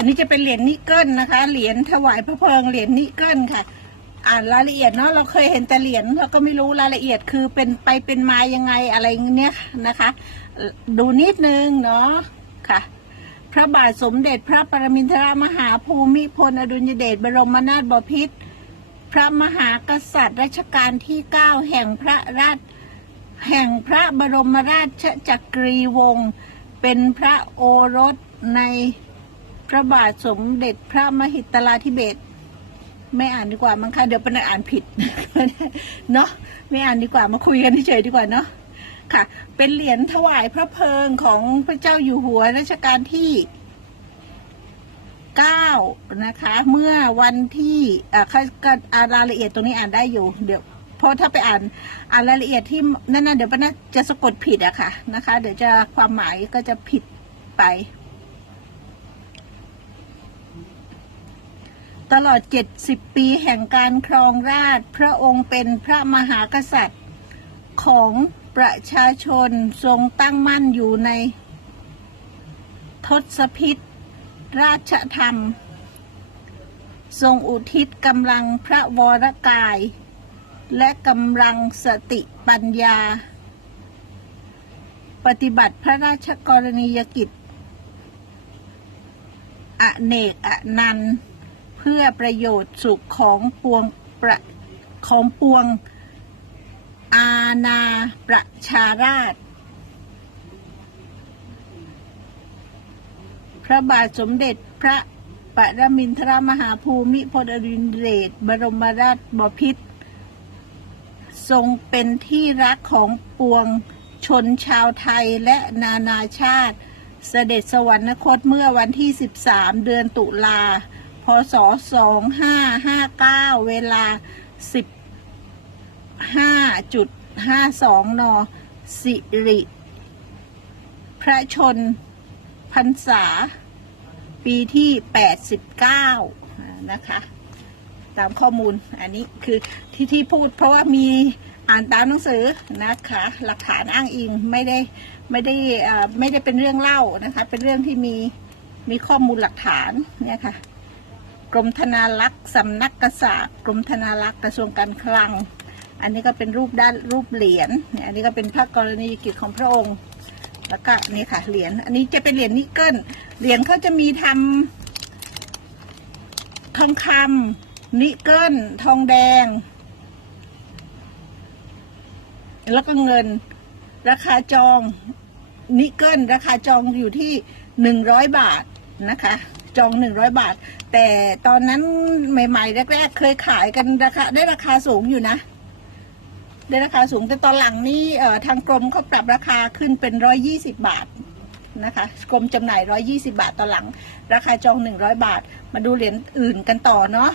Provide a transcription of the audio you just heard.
อันนี้จะเป็นเหรียญนิกเกิลนะคะ เหรียญถวายพระเพลิงเหรียญนิกเกิลค่ะ อ่านรายละเอียดเนาะเราเคยเห็นแต่เหรียญเราก็ไม่รู้รายละเอียดคือเป็นไปเป็นมายังไงอะไรเนี้ยนะคะ ดูนิดนึงเนาะค่ะ พระบาทสมเด็จพระปรมินทรมหาภูมิพลอดุลยเดชบรมนาถบพิตรพระมหากษัตริย์รัชกาลที่ 9 แห่งพระราชแห่งพระบรมราชจักรีวงศ์เป็นพระโอรสใน พระบาทสมเด็จพระมหิตลาธิเบศรไม่อ่านดีกว่ามั้งคะเดี๋ยวเป็นอ่านผิดเนาะไม่อ่านดีกว่ามาคุยกันเฉยดีกว่าเนาะค่ะ เป็นเหรียญถวายพระเพลิงของพระเจ้าอยู่หัวรัชกาลที่เก้านะคะ เมื่อวันที่อ่าก็อารายละเอียดตรงนี้อ่านได้อยู่ เดี๋ยวเพราะถ้าไปอ่านอ่านรายละเอียดที่นั่นน่ะเดี๋ยวปะนจะสะกดผิดอะค่ะนะคะ เดี๋ยวจะความหมายก็จะผิดไป ตลอด 70 ปีแห่งการครองราชพระองค์เป็นพระมหากษัตริย์ของประชาชนทรงตั้งมั่นอยู่ใน ทศพิษราชธรรม ทรงอุทิศกำลังพระวรกาย และกำลังสติปัญญา ปฏิบัติพระราชกรณียกิจ อเนกอนันต์ เพื่อประโยชน์สุขของปวงประของปวงอาณาประชาราช พระบาทสมเด็จพระปรมินทรมหาภูมิพลอดุลยเดชบรมราชบพิตรทรงเป็นที่รักของปวงชนชาวไทยและนานาชาติ เสด็จสวรรคตเมื่อวันที่ 13 เดือนตุลา พศ2559เวลา15.52นสิริ พระชนพรรษา ปีที่89นะคะ ตามข้อมูลอันนี้คือที่ที่พูดเพราะว่ามีอ่านตามหนังสือนะคะ หลักฐานอ้างอิงไม่ได้ไม่ได้ไม่ได้เป็นเรื่องเล่านะคะ เป็นเรื่องที่มีมีข้อมูลหลักฐานเนี่ยค่ะ กรมธนารักษ์สำนักกษาปณ์กรมธนารักษ์กระทรวงการคลัง อันนี้ก็เป็นรูปด้านรูปเหรียญเนี่ยอันนี้ก็เป็นพระกรณียกิจของพระองค์ แล้วก็นี่ค่ะเหรียญอันนี้จะเป็นเหรียญนิกเกิลเหรียญเขาจะมีทำทองคำนิกเกิลทองแดง แล้วก็เงินราคาจองนิกเกิลราคาจองอยู่ที่หนึ่งร้อยบาทนะคะ จองหนึ่งร้อยบาท แต่ตอนนั้นใหม่ๆแรกๆเคยขายกันราคาได้ราคาสูงอยู่นะ ได้ราคาสูงแต่ตอนหลังนี่เอ่อทางกรมเขาปรับราคาขึ้นเป็นร้อยยี่สิบาทนะคะกรมจำหน่ายร้อยยี่สิบาทตอนหลัง ราคาจองหนึ่งร้อยบาท มาดูเหรียญอื่นกันต่อเนาะ